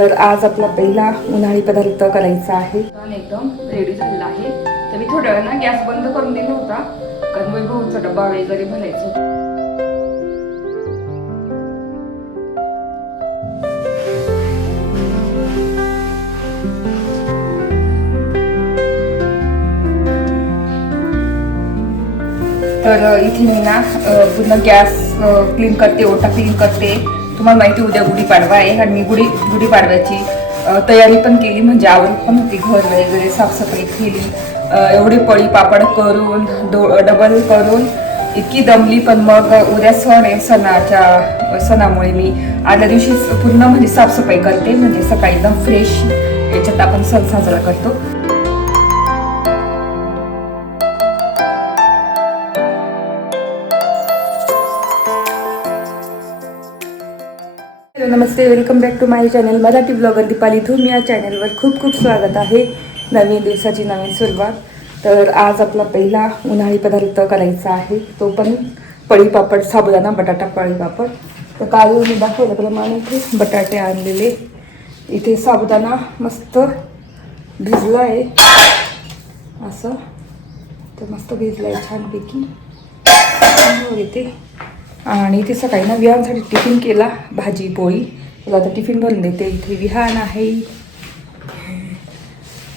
तर आज आपला पहिला उन्हाळी पदार्थ करायचा आहे. एकदम रेडी झालेला आहे. तर मी थोड्या वेळा गॅस बंद करून दिला होता कारण वैभवचा डब्बा वगैरे भरायचा होता. तर इथे मी ना पूर्ण गॅस क्लीन करते, ओटा क्लीन करते. तुम्हाला माहिती उद्या गुढीपाडवा आहे आणि मी गुढीपाडव्याची तयारी पण केली, म्हणजे आवड पण होती. घर वगैरे साफसफाई केली, एवढे पळी पापड करून डबल करून इतकी दमली. पण मग उद्या सण आहे, सणामुळे मी आदल्या दिवशीच पूर्ण म्हणजे साफसफाई करते, म्हणजे सकाळी एकदम फ्रेश याच्यात आपण सण साजरा करतो. नमस्ते, welcome back to my channel Marathi blogger Deepali Dhoom. या चॅनलवर खूप खूप स्वागत आहे. नवीन दिवसाची नवीन सुरुवात. तर आज आपला पहिला उन्हाळी पदार्थ करायचा आहे, तो पण पळीपापड, साबुदाणा बटाटा पळीपापड. तर काल मी दाखवल्याप्रमाणे इथे बटाटे आणलेले, इथे साबुदाणा मस्त भिजला आहे असं. तर मस्त भिजला आहे छानपैकी इथे. आणि इथे सकाळी ना विहानसाठी टिफिन केला, भाजी पोळी. त्याला आता टिफिन भरून देते. इथे विहान आहे,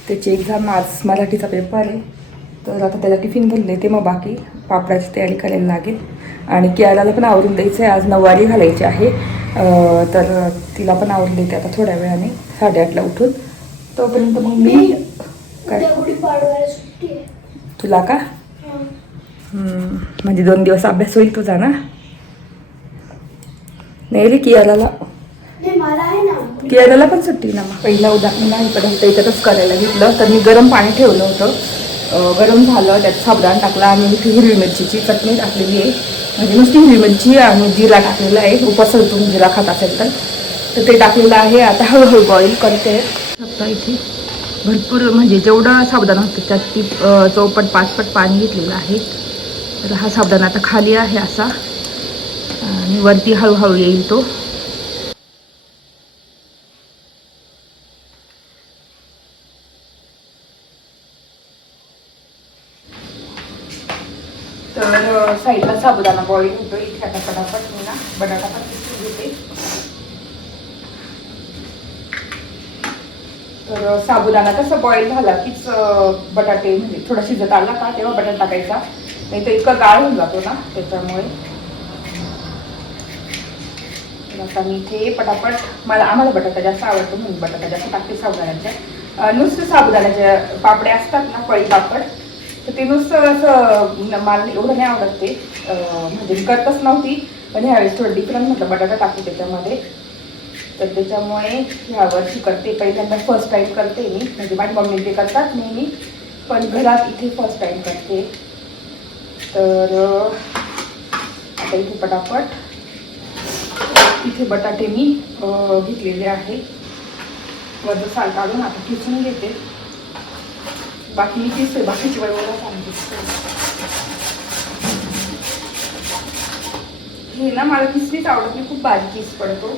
त्याची एक्झाम आज मराठीचा पेपर आहे, तर आता त्याला टिफिन भरून देते. मग बाकी पापडाची तयारी करायला लागेल. आणि केळाला पण आवरून द्यायचं आहे, आज नऊवारी घालायची आहे, तर तिला पण आवरून देते आता थोड्या वेळाने 8:30ला उठून. तोपर्यंत मग मी काय तुला का म्हणजे 2 दिवस अभ्यास होईल तुझा ना. नाही रे, कियाराला पण सुट्टी ना. मग पहिला नाही पदार्थ याच्यातच करायला घेतलं. तर मी गरम पाणी ठेवलं होतं, गरम झालं, त्यात साबुदाणा टाकला आणि इथे हिरवी मिरचीची चटणी टाकलेली आहे. म्हणजे नुसती हिरवी मिरची आणि जिरा टाकलेला आहे. उपासाला तुम्ही जिरा खात असेल तर ते टाकलेलं आहे. आता हळूहळू बॉईल करते. आता इथे भरपूर म्हणजे जेवढं साबुदाणा होतं त्यात ती चौपट 5 पट पाणी घेतलेलं आहे. तर हा साबुदाणा आता खाली आहे असा आणि वरती हळूहळू येईल तो. तर साईडला साबुदाणा बॉईल होतो. इथे आता पटापट मी ना बटाटा पण किसून घेते. तर साबुदाणा कसं बॉईल झाला कीच बटाटे म्हणजे थोडा शिजत आला का तेव्हा बटाटा टाकायचा, नाही तर इतका गाळ होऊन जातो ना त्याच्यामुळे. आता मी इथे पटापट, आम्हाला बटाटा जास्त आवडतो म्हणून बटाटा जास्त टाकते साबुदाण्याच्या. नुसतं साबुदाण्याच्या पापड्या असतात ना पळी पापड, तर ते नुसतं असं मला एवढं नाही आवडत ते, म्हणजे करतच नव्हती. पण ह्यावेळेस थोडं डिफरंट म्हटलं बटाटा टाकते त्याच्यामध्ये, तर त्याच्यामुळे ह्यावर्षी करते. पहिल्यांदा फर्स्ट टाईम करते मी, म्हणजे माझी मम्मी ते करतात नेहमी, पण घरात इथे फर्स्ट टाईम करते. तर आता इथे पटापट इथे बटाटे मी घेतलेले आहे, वरचं साल काढून आता खिसून घेते. बाकी मी किसते, बाकीची वेळेला सांगितलं हे ना मला किसणीच आवडत नाही, खूप बारीक किस पडतो.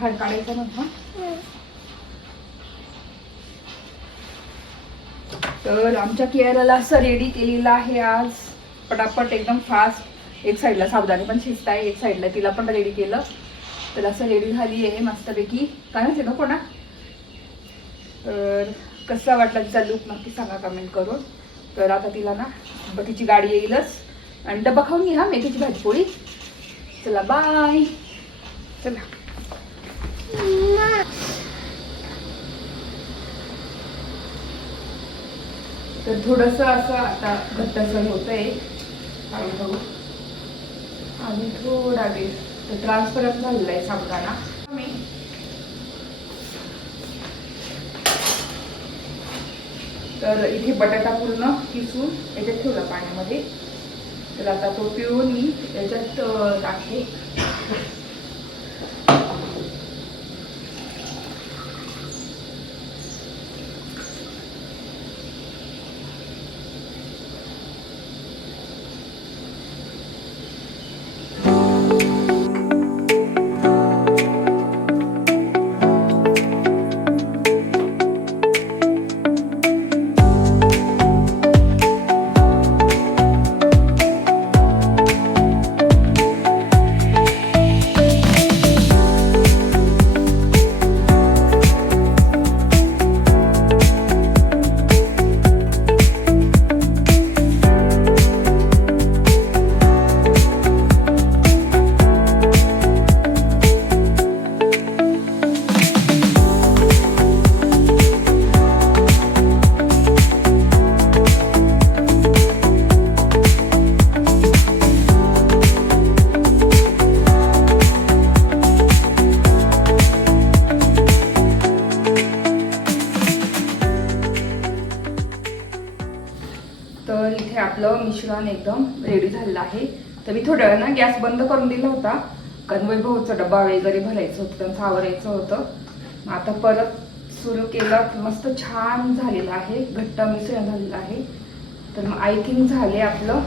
हाड काढायचा नव्हता. तर आमच्या केरळला असं रेडी केलेलं आहे आज पटापट, एकदम फास्ट. एक साईडला साबुदाणे पण शिजत आहे, एक साईडला तिला पण रेडी केलं. तर असं रेडी झाली आहे मस्तपैकी. काय माहिती नको ना. तर कसा वाटला तिचा लुक नक्की सांगा कमेंट करून. तर आता तिला ना तिची गाडी येईलच आणि डब्बा खाऊन घ्या मेथीची भाजी पोळी. चला बाय. चला तर थोडंसं असं आता घट्टसर होतंय हळूहळू आणि थोडा वेळ तर ट्रान्सफरच झालेला आहे साबुदाणा. तर इथे बटाटा पूर्ण किसून याच्यात ठेवला पाण्यामध्ये. तर आता तो पिळून मी याच्यात टाकते. आपलं मिश्रण एकदम रेडी झालेलं आहे. तर मी थोड्या वेळानं गॅस बंद करून दिला होता, कारण वैभवचा डब्बा वगैरे भरायचं होतं, त्यांचं आवरायचं होतं. मग आता परत सुरू केलं. मस्त छान झालेलं आहे, घट्ट मिश्रण झालेलं आहे. तर मग आय थिंक झाले आपलं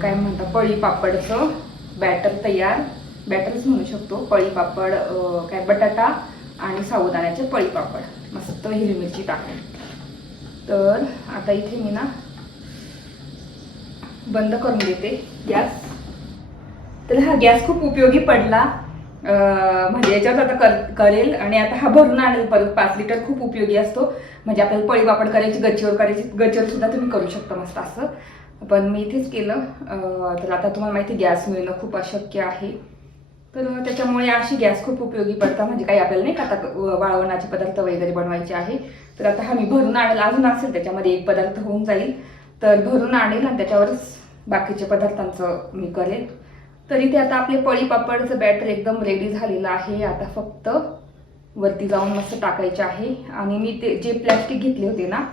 काय म्हणतात पळी पापडचं बॅटर तयार. बॅटरच म्हणू शकतो. पळी पापड काय बटाटा आणि साबुदाण्याचे पळी पापड मस्त हिरवी मिरची टाकून. तर आता इथे मी ना बंद करून देते गॅस. तर हा गॅस खूप उपयोगी पडला, म्हणजे याच्यात आता करेल. आणि आता हा भरून आणेल परत 5 लिटर. खूप उपयोगी असतो. म्हणजे आपल्याला पळी पापड करायची, गच्चीवर करायची, गच्चीवर सुद्धा तुम्ही करू शकता मस्त असं. पण मी इथेच केलं. तर आता तुम्हाला माहिती गॅस मिळणं खूप अशक्य आहे. तर त्याच्यामुळे अशी गॅस खूप उपयोगी पडतात. म्हणजे काही आपल्याला नाही का आता वाळवणाचे पदार्थ वगैरे बनवायचे आहे. तर आता हा मी भरून आणेल. अजून असेल त्याच्यामध्ये एक पदार्थ होऊन जाईल, तर भरून आणेल आणि त्याच्यावरच बाकीच्या पदार्थांचं मी करेल. तर इथे आता आपले पळी पापडचं बॅटर एकदम रेडी झालेलं आहे. आता फक्त वरती जाऊन मस्त टाकायचे आहे. आणि मी ते जे प्लॅस्टिक घेतले होते ना,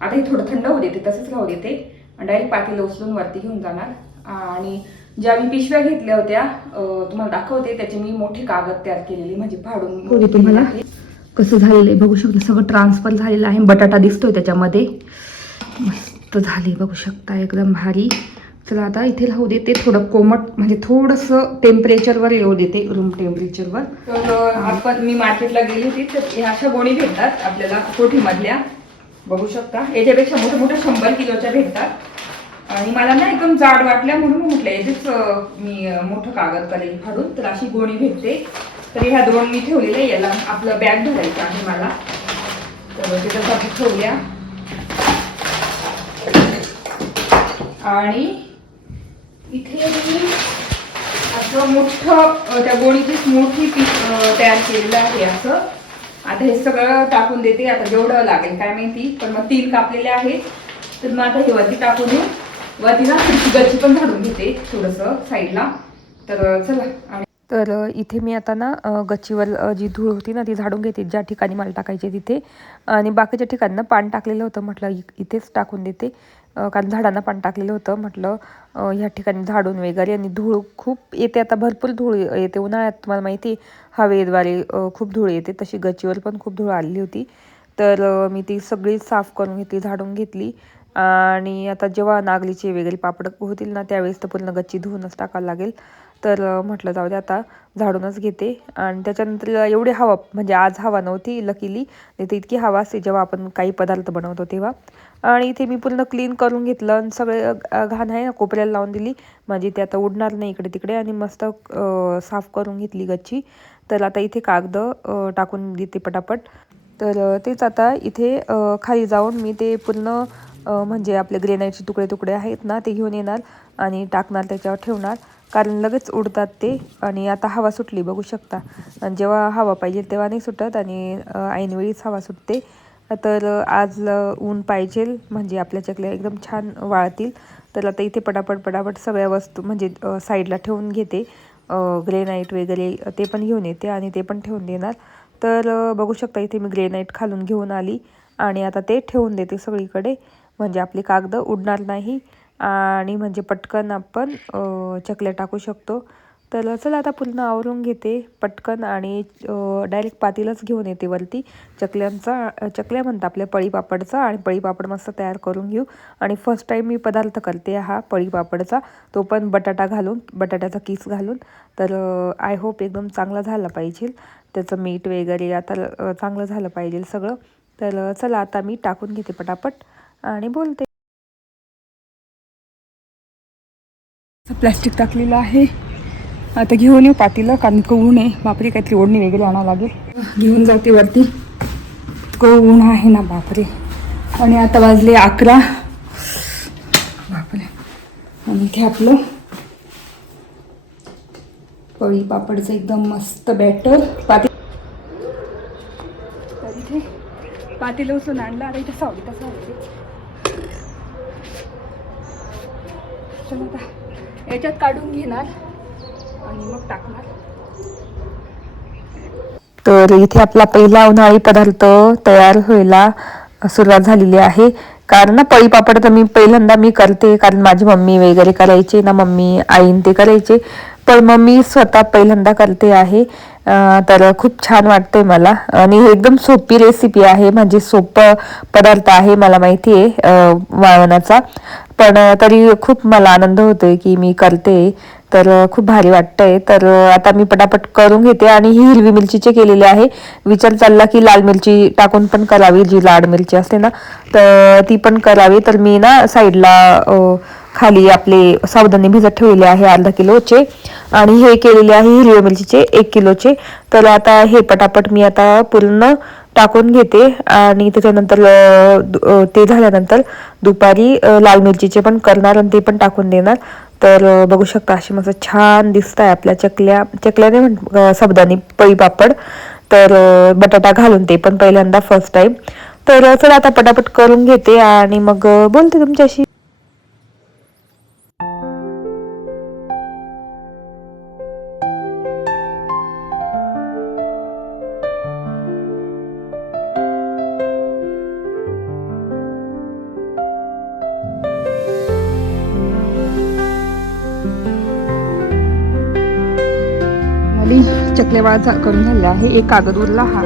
आता हे थोडं थंड होऊ देते, तसंच राहू देते. डायरेक्ट पातेलं उचलून वरती घेऊन जाणार. आणि ज्या मी पिशव्या घेतल्या होत्या तुम्हाला दाखवते, त्याचे मी मोठी कागद तयार केलेली, म्हणजे फाडून तुम्हाला कसं झालेलं आहे बघू शकता. सगळं ट्रान्सफर झालेलं आहे. बटाटा दिसतोय त्याच्यामध्ये, मस्त झाली बघू शकता, एकदम भारी. चला आता इथे राहू देते, थोडं कोमट म्हणजे थोडंसं टेम्परेचरवर येऊ देते, रूम टेम्परेचरवर. तर मी मार्केटला गेली होती, तर ह्या अशा गोणी भेटतात आपल्याला कोठीमधल्या बघू शकता. याच्यापेक्षा मोठ्या मोठ्या 100 किलोच्या भेटतात. आणि मला ना एकदम जाड वाटल्या म्हणून म्हटलं याचेच मी मोठं कागद करेल फाडून. तर अशी गोणी भेटते. तर ह्या 2 मी ठेवलेल्या. याला आपलं बॅग भरायचं आहे मला, तर त्याच्यासाठी ठेवल्या. आणि इथे मी असं मोठं त्या गोणीचीच मोठी पीस तयार केलेलं आहे असं. आता हे सगळं टाकून देते. आता जेवढं लागेल काय माहिती, पण मग 3 कापलेले आहेत. तर मग आता हे वरती टाकून येऊ. वरती ना गच्ची पण झाडून घेते थोडंसं साईडला. तर चला. तर इथे मी आता ना गच्चीवर जी धूळ होती ना ती झाडून घेते, ज्या ठिकाणी मला टाकायची तिथे. आणि बाकीच्या ठिकाणी ना पाणी टाकलेलं होतं, म्हटलं इथेच टाकून देते, कारण झाडांना पाणी टाकलेलं होतं. म्हटलं ह्या ठिकाणी झाडून वगैरे. आणि धूळ खूप येते, आता भरपूर धूळ येते उन्हाळ्यात, तुम्हाला माहिती हवेद्वारे खूप धूळ येते. तशी गच्चीवर पण खूप धूळ आलेली होती. तर मी ती सगळी साफ करून घेतली, झाडून घेतली. आणि आता जेव्हा नागलीचे वगैरे पापड होतील ना, त्यावेळेस तर पूर्ण गच्ची धुवूनच टाकावं लागेल. तर म्हटलं जाऊ दे आता झाडूनच घेते. आणि त्याच्यानंतर एवढी हवा, म्हणजे आज हवा नव्हती लकीली, नाही तर इतकी हवा असते जेव्हा आपण काही पदार्थ बनवतो तेव्हा. आणि इथे मी पूर्ण क्लीन करून घेतलं आणि सगळे घाण आहे ना कोपऱ्याला लावून दिली, म्हणजे ते आता उडणार नाही इकडे तिकडे. आणि मस्त साफ करून घेतली गच्ची. तर आता इथे कागद टाकून देते पटापट. तर तेच आता इथे खाली जाऊन मी ते पूर्ण म्हणजे आपले ग्रेनाईटचे तुकडे तुकडे आहेत ना ते घेऊन येणार आणि टाकणार, त्याच्यावर ठेवणार, कारण लगेच उडतात ते. आणि आता हवा सुटली बघू शकता. आणि जेव्हा हवा पाहिजे तेव्हा नाही सुटत, आणि ऐनवेळीच हवा सुटते. तर आज ऊन पाहिजे, म्हणजे आपल्या चकल्या एकदम छान वाळतील. तर आता इथे पटापट सगळ्या वस्तू म्हणजे साईडला ठेवून घेते. ग्रेनाईट वगैरे ते पण घेऊन येते आणि ते पण ठेवून देणार. तर बघू शकता इथे मी ग्रेनाईट खालून घेऊन आली आणि आता ते ठेवून देते सगळीकडे, म्हणजे आपली कागद उडणार नाही आणि म्हणजे पटकन आपण चकल्या टाकू शकतो. तर चला आता पूर्ण आवरून घेते पटकन आणि डायरेक्ट पातेलच घेऊन येते वरती. चकल्या म्हणतात आपल्या पळीपापडचा, आणि पळीपापड मस्त तयार करून घेऊ. आणि फर्स्ट टाईम मी पदार्थ करते हा पळीपापडचा, तो पण बटाटा घालून, बटाट्याचा किस घालून. तर आय होप एकदम चांगला झाला पाहिजे, त्याचं मीठ वगैरे आता चांगलं झालं पाहिजे सगळं. तर चला आता मी टाकून घेते पटापट आणि बोलते. प्लॅस्टिक टाकलेलं आहे, आता घेऊन येऊ पातीला, कारण ऊन आहे बापरे. काहीतरी ओढणी वगैरे आणावं लागेल. घेऊन जाते वरती, ऊन आहे ना बापरे. आणि आता वाजले 11 बापरे. आणि इथे आपलं पळी पापडचं एकदम मस्त बॅटर पातेलं उचलून आणलं. आता इथे सावली तसं चला आता याच्यात काढून घेणार आणि मग टाकणार. तर इथे आपला पहिला उन्हाळी पदार्थ तयार व्हायला सुरुवात झालेली आहे, कारण ना पळी पापड तर मी पहिल्यांदा करते, कारण माझी मम्मी वगैरे करायचे ना, मम्मी आईन ते करायचे, पण मग मी स्वतः पहिल्यांदा करते आहे. तर खूप छान वाटतंय मला, आणि हे एकदम सोपी रेसिपी आहे, म्हणजे सोपं पदार्थ आहे, मला माहिती आहे वाळवण्याचा, पण तरी खूप मला आनंद होतोय की मी करते, तर खूप भारी वाटतंय. तर आता मी पटापट करून घेते. आणि ही हिरवी मिरचीचे केलेली आहे. विचार चालला की लाल मिरची टाकून पण करावी, जी लाल मिरची असते ना, तर ती पण करावी. तर मी ना साईडला खाली आपले साबुदाणे भिजत ठेवलेले आहे अर्धा किलोचे, आणि हे केलेले आहे हिरव्या मिरचीचे 1 किलोचे. तर आता हे पटापट मी आता पूर्ण टाकून घेते, आणि त्याच्यानंतर ते झाल्यानंतर दुपारी लाल मिरचीचे पण करणार आणि ते पण टाकून देणार. तर बघू शकता अशी मस्त छान दिसत आहे आपल्या चकल्याने साबुदाणी पळी पापड. तर बटाटा घालून ते पण पहिल्यांदा फर्स्ट टाइम. तर चला आता पटापट करून घेते आणि मग बोलते तुमच्याशी. चकलेवाळा करून झालेला आहे. एक कागद उरला हा,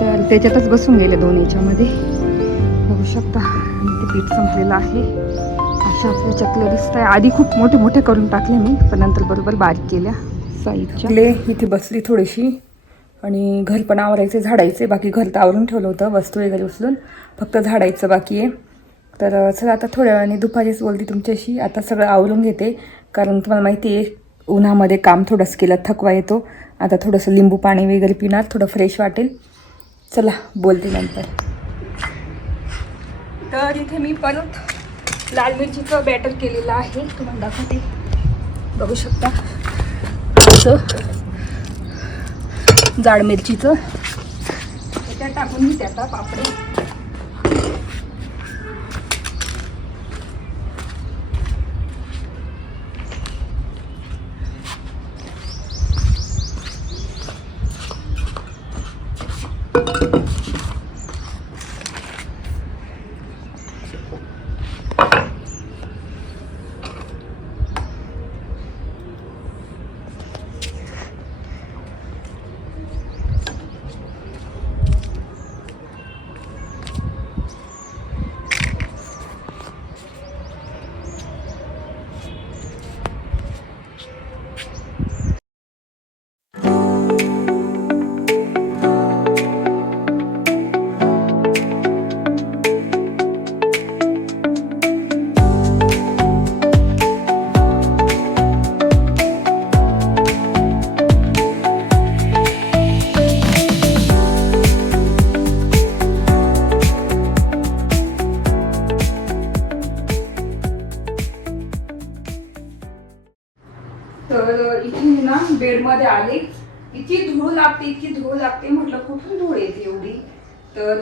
तर त्याच्यातच बसून गेले दोन याच्यामध्ये, बघू शकता. ते पीठ संपलेलं आहे. अशा आपल्या चकल्या दिसत आहे. आधी खूप मोठे मोठे करून टाकले मी, पण नंतर बरोबर बारीक केल्या साईजच्या. इथे बसली थोडीशी, आणि घर पण आवरायचे, झाडायचे. बाकी घर तर आवरून ठेवलं होतं, वस्तू वगैरे उचलून, फक्त झाडायचं बाकी आहे. तर चला आता थोड्या वेळाने दुपारीच बोलते तुमच्याशी. आता सगळं आवरून घेते, कारण तुम्हाला माहिती आहे उन्हामध्ये काम थोडंसं केलं थकवा येतो. आता थोडंसं लिंबू पाणी वगैरे पिणार, थोडं फ्रेश वाटेल. चला बोलते नंतर. तर इथे मी परत लाल मिरचीचं बॅटर केलेलं आहे, तुम्हाला दाखवते. बघू शकता असं जाड मिरचीचं. त्याच्यात टाकून घेते आता पापडी. तर इथे ना बेडमध्ये आले, इतकी धूळ लागते, म्हटलं कुठून धूळ येते एवढी. तर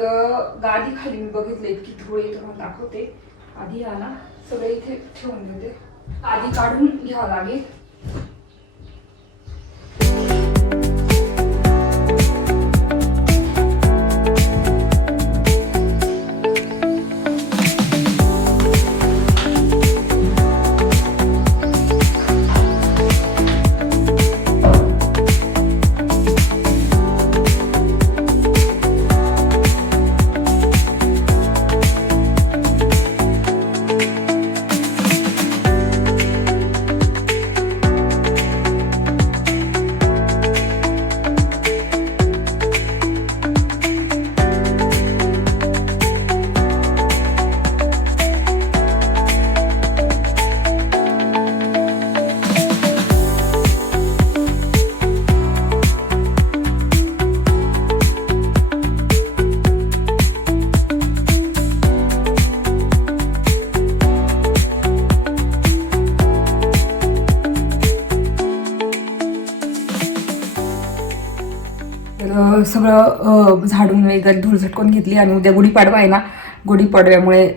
गादी खाली मी बघितलं, इतकी धूळ येते, मला दाखवते. आधी ना सगळे इथे ठेवून देते, आधी काढून घ्यावं लागेल. सगळं झाडून वगैरे धूळ झटकून घेतली. आणि उद्या गुढीपाडवा आहे ना, गुढीपाडव्यामुळे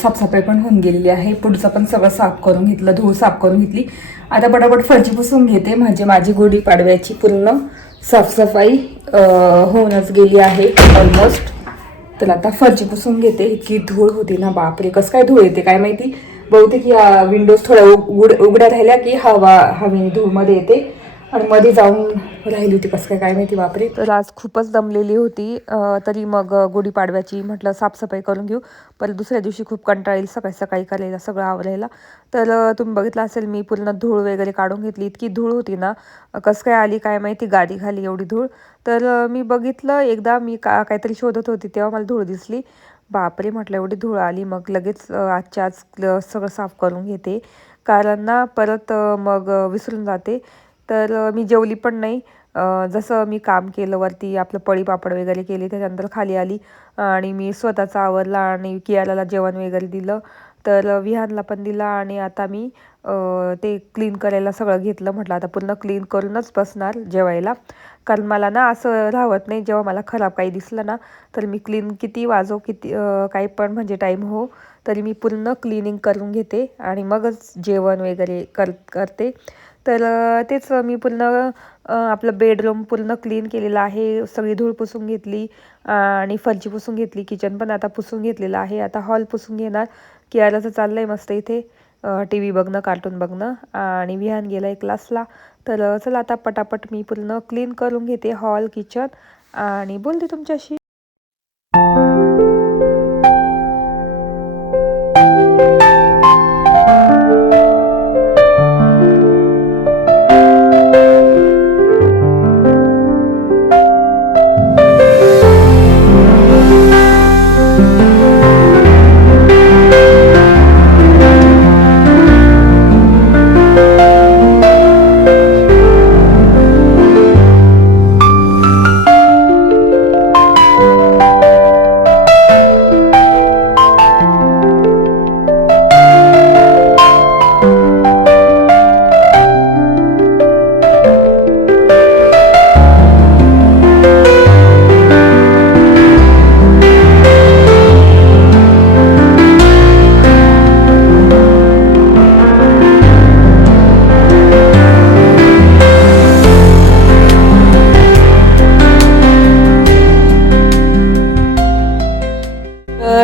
साफसफाई पण होऊन गेलेली आहे. पुढचं पण सगळं साफ करून घेतलं, धूळ साफ करून घेतली. आता पटापट फरची पुसून घेते, म्हणजे माझी गुढीपाडव्याची पूर्ण साफसफाई होऊनच गेली आहे ऑलमोस्ट. तर आता फरची पुसून घेते. इतकी धूळ होती ना, बापरे कसं काय धूळ येते काय माहिती. बहुतेक या विंडोज थोड्या उघड्या राहिल्या की हवेने धूळमध्ये येते आणि मध्ये जाऊन राहिली होती कसं काय माहिती. बापरे. तर आज खूपच दमलेली होती. तरी मग गुढीपाडव्याची म्हटलं साफसफाई करून घेऊ. परत दुसऱ्या दिवशी खूप कंटाळा येईल सकाळी सकाळी करायला सगळं आवरायला. तर तुम्ही बघितलं असेल मी पूर्ण धूळ वगैरे काढून घेतली. इतकी धूळ होती ना, कसं काय आली काय माहिती गादी खाली एवढी धूळ. तर मी बघितलं एकदा, मी काहीतरी शोधत होती तेव्हा मला धूळ दिसली. बापरे म्हटलं एवढी धूळ आली. मग लगेच आजच्या आज सगळं साफ करून घेते, कारण ना परत मग विसरून जाते. तर मी जेवली पण नाही. जसं मी काम केलं वरती आपलं पळीपापड वगैरे केले, त्याच्यानंतर खाली आली आणि मी स्वतःचं आवरला आणि कियाराला जेवण वगैरे दिलं. तर विहानला पण दिला आणि आता मी ते क्लीन करायला सगळं घेतलं. म्हटलं आता पूर्ण क्लीन करूनच बसणार जेवायला, कारण मला ना असं राहत नाही. जेव्हा मला खराब काही दिसलं ना, तर मी क्लीन किती वाजो किती काही पण म्हणजे टाईम हो, तरी मी पूर्ण क्लिनिंग करून घेते आणि मगच जेवण वगैरे करते. तर तेच मी पूर्ण आपलं बेडरूम पूर्ण क्लीन केलेलं आहे. सगळी धूळ पुसून घेतली आणि फरची पुसून घेतली. किचन पण आता पुसून घेतलेलं आहे. आता हॉल पुसून घेणार. कियाराचं चाललं आहे मस्त इथे टी व्ही बघणं, कार्टून बघणं, आणि विहान गेला आहे क्लासला. तर चला आता पटापट मी पूर्ण क्लीन करून घेते हॉल किचन आणि बोलते तुमच्याशी.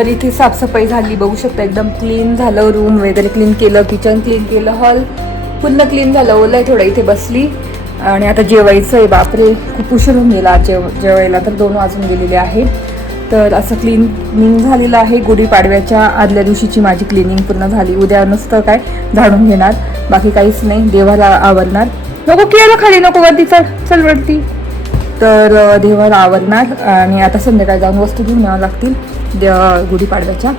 तर इथे साफसफाई झाली, बघू शकता एकदम क्लीन झालं. रूम वगैरे क्लीन केलं, किचन क्लीन केलं, हॉल पूर्ण क्लीन झालं. ओलंय थोडं इथे बसली आणि आता जेवायचं आहे. बापरे खूप उशीर होऊन गेला जेवायला, तर 2 वाजून गेलेले आहे. तर असं क्लिनिंग झालेलं आहे. गुढीपाडव्याच्या आदल्या दिवशीची माझी क्लिनिंग पूर्ण झाली. उद्या नुसतं काय झाडून घेणार, बाकी काहीच नाही. देवाला आवरणार. नको केलं खाली, नको वरती चल वरती. तर देवाला आवरणार आणि आता संध्याकाळी जाऊन वस्तू घेऊन यावं लागतील गुढीपाडव्याच्या.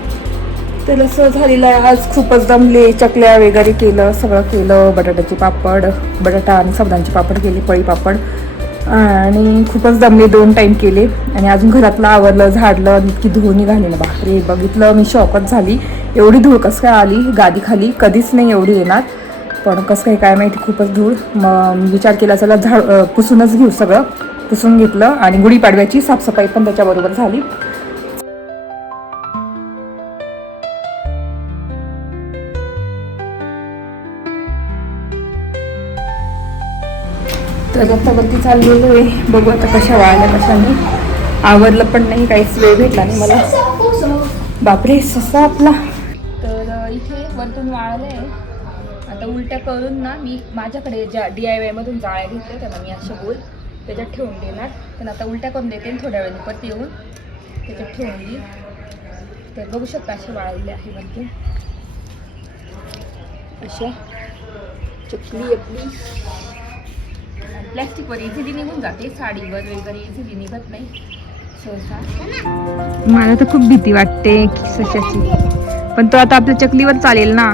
तर असं झालेलं आहे. आज खूपच दमले. चकल्या वगैरे केलं, सगळं केलं. बटाट्याचे पापड, बटाटा आणि साबुदाण्याचे पापड केले, पळी पापड, आणि खूपच दमले. 2 टाईम केले आणि अजून घरातलं आवरलं, झाडलं आणि इतकी धूळ निघाली ना, बापरे बघितलं मी शॉकच झाली. एवढी धूळ कसं काय आली गादी खाली, कधीच नाही एवढी येणार, पण कसं काय माहिती खूपच धूळ. मग विचार केला चला पुसूनच घेऊ. सगळं पुसून घेतलं आणि गुढीपाडव्याची साफसफाई पण त्याच्याबरोबर झाली. तर आता वरती चाललेलो आहे. बघू आता कशा वाळल्या कशाने. आवरलं पण नाही, काहीच वेळ भेटला नाही मला. बापरे ससा आपला. तर इथे वरतून वाळलं आहे. आता उलट्या करून ना, मी माझ्याकडे ज्या DIY मधून जाळ्या घेतल्या त्यांना मी अशा गोल त्याच्यात ठेवून देणार. पण आता उलट्या करून देते, थोड्या वेळाने परत येऊन त्याच्यात ठेवून देईल. तर बघू शकता असे वाळलेले आहे वरती. अशा चकली आपली प्लॅस्टिकवर इझिली निघून जाते, साडीवर वगैरे इझिली निघत नाही सहसा. मला तर खूप भीती वाटते सशाची, पण तो आता आपल्या चकलीवर चालेल ना.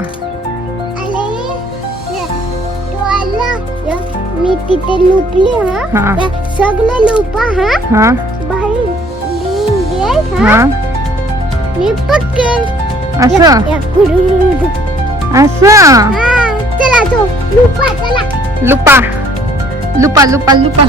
मी तिथे लुपली हा, सगळं लुपा हा बाहेर हा, मी पक्केल असं असं. चला तो लुपा, चला लुपा लुपा लुपा लुपा.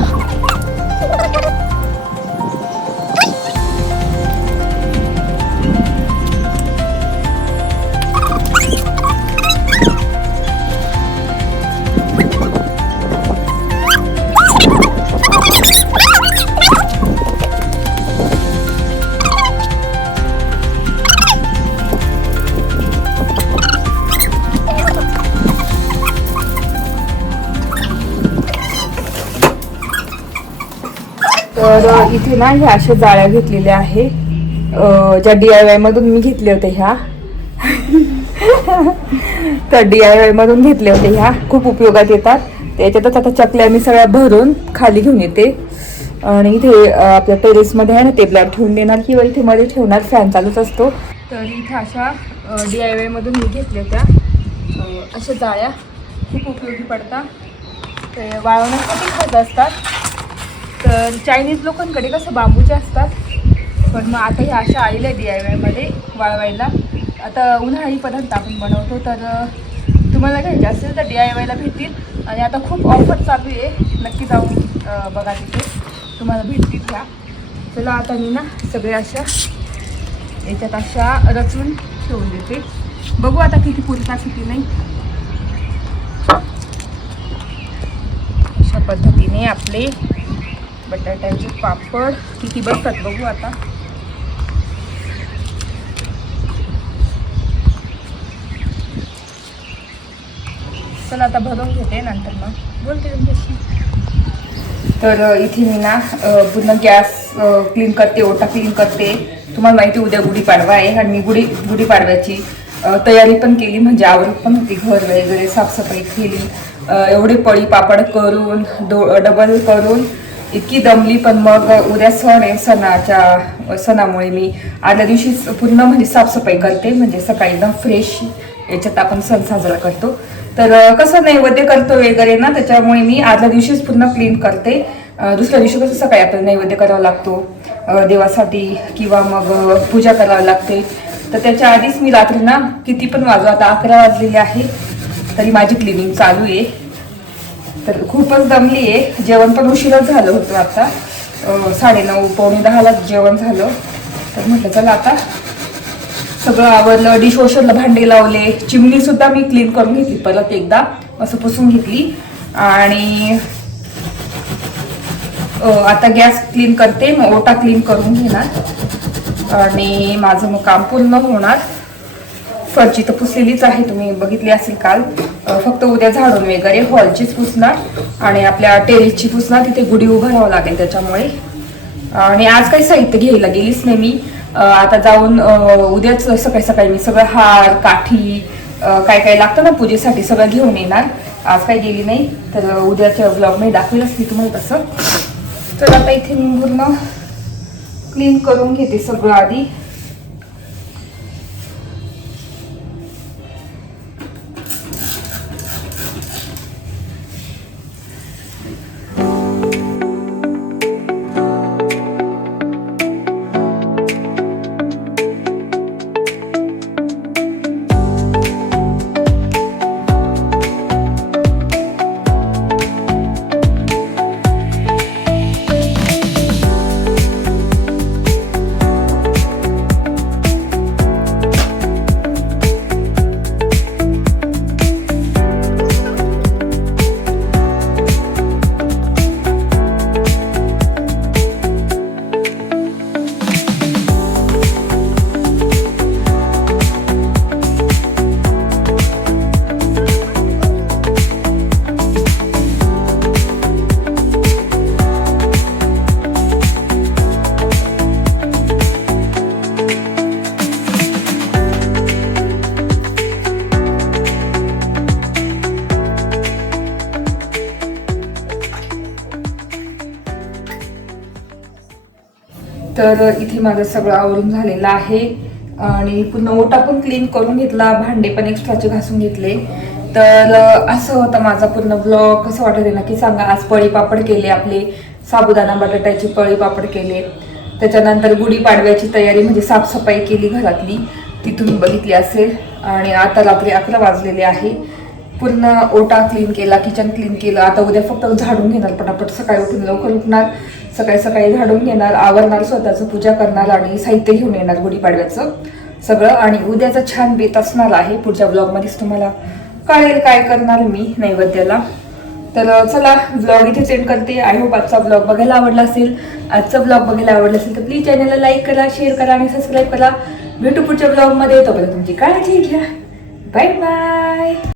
तर इथे ना ह्या अशा जाळ्या घेतलेल्या आहे, ज्या DIY मधून मी घेतले होते ह्या. तर DIY मधून घेतले होते ह्या, खूप उपयोगात येतात. त्याच्यातच आता चकल्या मी सगळ्या भरून खाली घेऊन येते आणि इथे आपल्या टेरेसमध्ये आहे ना टेबलावर ठेवून देणार किंवा इथे मध्ये ठेवणार, फॅन चालूच असतो. तर इथे अशा DIY मधून मी घेतल्या त्या अशा जाळ्या खूप उपयोगी पडतात. ते वाळवण्यासाठी खात असतात. तर चायनीज लोकांकडे कसं बांबूचे असतात, पण मग आता ह्या अशा आलेल्या DIY मध्ये वाळवायला. आता उन्हाळी पदार्थ आपण बनवतो, तर तुम्हाला घ्यायचे असेल तर DIYला भेटतील. आणि आता खूप ऑफर चालू आहे, नक्की जाऊन बघा, तिथे तुम्हाला भेटतील ह्या. चला आता मी ना सगळे अशा याच्यात अशा रचून ठेवून देते, बघू आता किती पुरता किती नाही. अशा पद्धतीने आपले बटाट्याचे पापड किती बसतात बघू आता. चला आता भरून घेते, नंतर मग बोलते तुमच्याशी. तर इथे मी ना पूर्ण गॅस क्लीन करते, ओटा क्लीन करते. तुम्हाला माहिती उद्या गुढीपाडवा आहे आणि मी गुढीपाडव्याची तयारी पण केली, म्हणजे आवडत पण होती, घर वगैरे साफसफाई केली. एवढे पळी पापड करून डबल करून इतकी दमली. पण मग उद्या सण आहे, सणामुळे मी आदल्या दिवशीच पूर्ण म्हणजे साफसफाई करते, म्हणजे सकाळी एकदम फ्रेश याच्यात आपण सण साजरा करतो. तर कसं नैवेद्य करतो वगैरे ना, त्याच्यामुळे मी आदल्या दिवशीच पूर्ण क्लीन करते. दुसऱ्या दिवशी कसं सकाळी आपल्याला नैवेद्य करावा लागतो देवासाठी किंवा मग पूजा करावी लागते. तर त्याच्या आधीच मी रात्री ना किती पण वाजू, आता 11 वाजलेले आहे तरी माझी क्लिनिंग चालू आहे. तर खूपच दमली आहे. जेवण पण उशीरच झालं होतं, आता 9:30 पावणे 10लाच जेवण झालं. तर म्हटलं चला आता सगळं आवरलं, डिशवॉशरला भांडे लावले, चिमणी सुद्धा मी क्लीन करून घेतली, परत एकदा असं पुसून घेतली. आणि आता गॅस क्लीन करते, मग ओटा क्लीन करून घेणार आणि माझं मग काम पूर्ण होणार. फरची तर पुसलेलीच आहे, तुम्ही बघितली असेल काल. फक्त उद्या झाडून वगैरे हॉलचीच पुसणार आणि आपल्या टेरेसची पुसणार, तिथे गुढी उभारावं लागेल त्याच्यामुळे. आणि आज काही साहित्य घ्यायला गेलीच नाही मी. आता जाऊन उद्याच सकाळी सकाळी मी सगळं हार काठी काय काय लागतं ना पूजेसाठी सगळं घेऊन येणार. आज काही गेली नाही, तर उद्याच्या ब्लॉगमध्ये दाखवेलच मी तुम्हाला तसं. तर आता इथे मी पूर्ण क्लीन करून घेते सगळं आधी. तर इथे माझं सगळं आवरून झालेलं आहे आणि पुन्हा ओटा पण क्लीन करून घेतला, भांडे पण एक्स्ट्राचे घासून घेतले. तर असं होतं माझा पूर्ण ब्लॉग. कसं वाटत आहे नक्की सांगा. आज पळी पापड केले, आपले साबुदाणा बटाट्याची पळी पापड केले. त्याच्यानंतर गुढीपाडव्याची तयारी म्हणजे साफसफाई केली घरातली, ती तुम्ही बघितली असेल. आणि आता रात्री 11 वाजलेले आहे. पूर्ण ओटा क्लीन केला, किचन क्लीन केलं. आता उद्या फक्त झाडून घेणार पटापट, सकाळी उठून लवकर उठणार, सकाळी सकाळी झाडून घेणार, आवरणार, स्वतःचं पूजा करणार आणि साहित्य घेऊन येणार गुढीपाडव्याचं सगळं. आणि उद्याचा छान बेत असणार आहे. पुढच्या ब्लॉगमध्येच तुम्हाला कळेल काय करणार मी नैवेद्याला. तर चला ब्लॉग इथे सेंड करते. आय होप आजचा ब्लॉग बघायला आवडला असेल. आजचा ब्लॉग बघायला आवडला असेल तर प्लीज चॅनलला लाईक करा, शेअर करा आणि सबस्क्राईब करा. भेटू पुढच्या ब्लॉगमध्ये. तोपर्यंत तुमची काळजी घ्या. Bye bye.